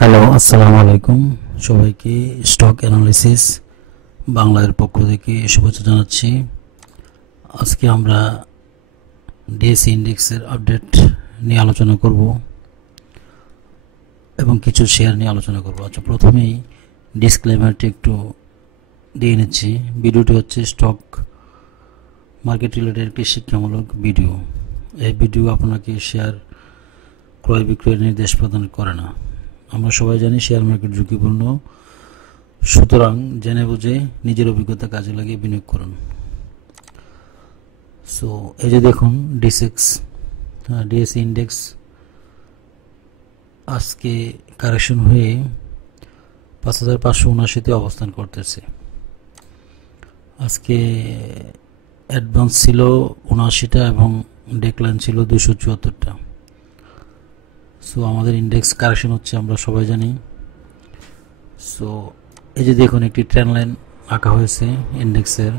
Hello, আসসালামু আলাইকুম। সবাইকে স্টক অ্যানালিসিস বাংলার পক্ষ থেকে শুভেচ্ছা জানাচ্ছি। আজকে আমরা ডিএসই ইন্ডেক্সের আপডেট নিয়ে আলোচনা করব এবং কিছু শেয়ার নিয়ে আলোচনা করব। আচ্ছা, প্রথমেই ডিসক্লেমারটি একটু দিয়ে নিচ্ছি। ভিডিওটি হচ্ছে স্টক মার্কেট রিলেটেড একটি শিক্ষামূলক ভিডিও। এই ভিডিও আপনাকে শেয়ার ক্রয় বিক্রয়ের নির্দেশ প্রদান করে না। আমরা সবাই জানি শেয়ার মার্কেট ঝুঁকিপূর্ণ, সুতরাং জেনে বুঝে নিজের অভিজ্ঞতা কাজে লাগিয়ে বিনিয়োগ করুন। সো এই যে দেখুন ডিএসই ইন্ডেক্স আজকে কারেকশন হয়ে 5579-তে অবস্থান করতেছে। আজকে অ্যাডভান্স ছিল 79টা এবং ডেক্লাইন ছিল 274টা। সো আমাদের ইন্ডেক্স কারেকশন হচ্ছে, আমরা সবাই জানি। সো এই যে দেখুন একটি ট্রেন্ড লাইন আঁকা হয়েছে ইন্ডেক্সের।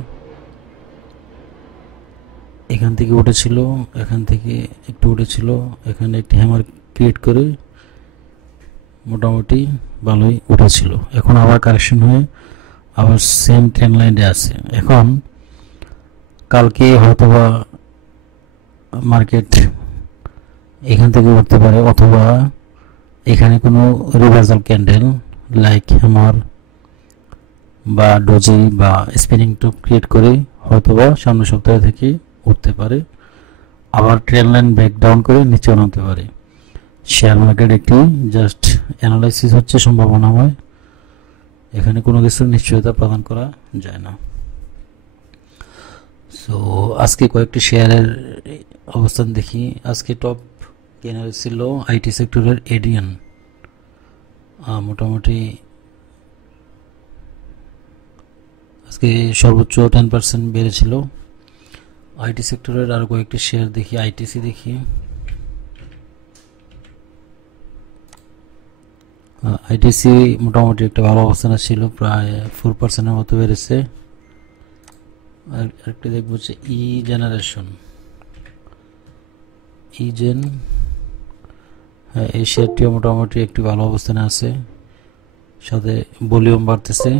এখান থেকে উঠেছিল, এখান থেকে একটু উঠেছিল, এখানে একটি হ্যামার ক্রিয়েট করে মোটামুটি ভালোই উঠেছিল। এখন আবার কারেকশন হয়ে আবার সেম ট্রেন্ড লাইনে আছে। এখন কালকে হয়তোবা মার্কেট এখান থেকে উঠতে পারে, অথবা এখানে কোনো রিভার্সাল ক্যান্ডেল লাইক হ্যামার বা ডোজি বা স্পিনিং টপ ক্রিয়েট করে হয়তোবা সামনের সপ্তাহ থেকে উঠতে পারে, আবার ট্রেন্ড লাইন ব্রেকডাউন করে নিচেও নামতে পারে। শেয়ার মার্কেট একটি জাস্ট অ্যানালাইসিস হচ্ছে, সম্ভাবনাময়। এখানে কোনো কিছু নিশ্চয়তা প্রদান করা যায় না। সো আজকে কয়েকটি শেয়ারের অবস্থান দেখি। আজকে টপ গেইনার ছিল আইটি সেক্টরের এডিয়ান, মোটামুটি আজকে সর্বোচ্চ 10% বেড়েছিল। আইটি সেক্টরের আরও কয়েকটি শেয়ার দেখি। আইটিসি দেখি। আইটিসি মোটামুটি একটা ভালো অবস্থানে ছিল, প্রায় 4%-এর মতো বেড়েছে। আর একটা দেখবো হচ্ছে ইজেন। হ্যাঁ, এই শেয়ারটিও মোটামুটি একটি ভালো অবস্থানে আছে, সাথে ভলিউম বাড়তেছে।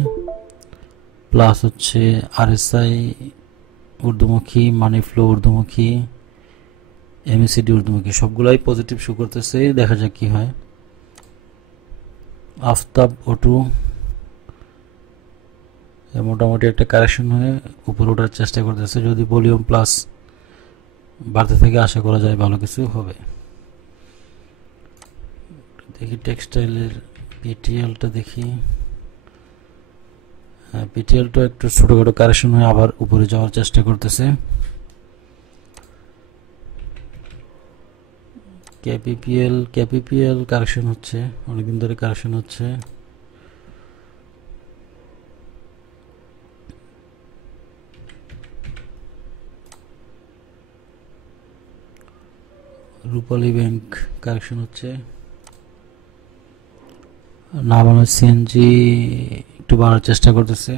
প্লাস হচ্ছে আরএসআই ঊর্ধ্বমুখী, মানি ফ্লো ঊর্ধ্বমুখী, এমএসিডি ঊর্ধ্বমুখী, সবগুলাই পজিটিভ শো করতেছে। দেখা যাক কি হয়। আফতাব অটো মোটামুটি একটা কারেকশন হয়ে উপরে ওঠার চেষ্টা করতেছে। যদি ভলিউম প্লাস বাড়তে থেকে আশা করা যায় ভালো কিছু হবে। দেখি টেক্সটাইলের পিটিএলটা দেখি। পিটিএলটা একটু ছোটখাটো কারেকশন হয়ে আবার উপরে যাওয়ার চেষ্টা করতেছে। কেপিপিএল কারেকশন হচ্ছে, অনেকদিন ধরে কারেকশন হচ্ছে। রূপালী ব্যাংক কারেকশন হচ্ছে। নাবানো সিএনজি একটু বাড়ার চেষ্টা করতেছে।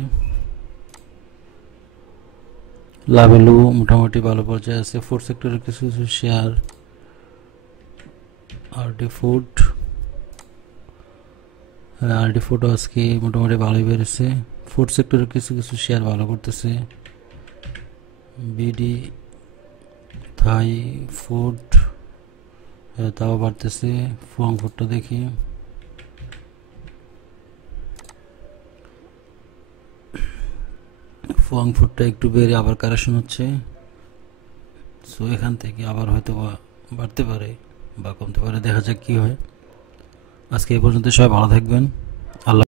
লাভেলু মোটামুটি ভালো পর্যায়ে আছে। ফুড সেক্টরের কিছু কিছু শেয়ার, আরডি ফুড আজকে মোটামুটি ভালোই বেড়েছে। ফুড সেক্টরের কিছু কিছু শেয়ার ভালো করতেছে। বিডি থাই ফুড তাও বাড়তেছে। ফুয়াং ফুডটা দেখি। ফুয়াং ফুডটা একটু বেড়ে আবার কারেকশন হচ্ছে। সো এখান থেকে আবার হয়তো বাড়তে পারে বা কমতে পারে, দেখা যাক কি হয়। আজকে এই পর্যন্ত সবাই ভালো থাকবেন। আল্লাহ।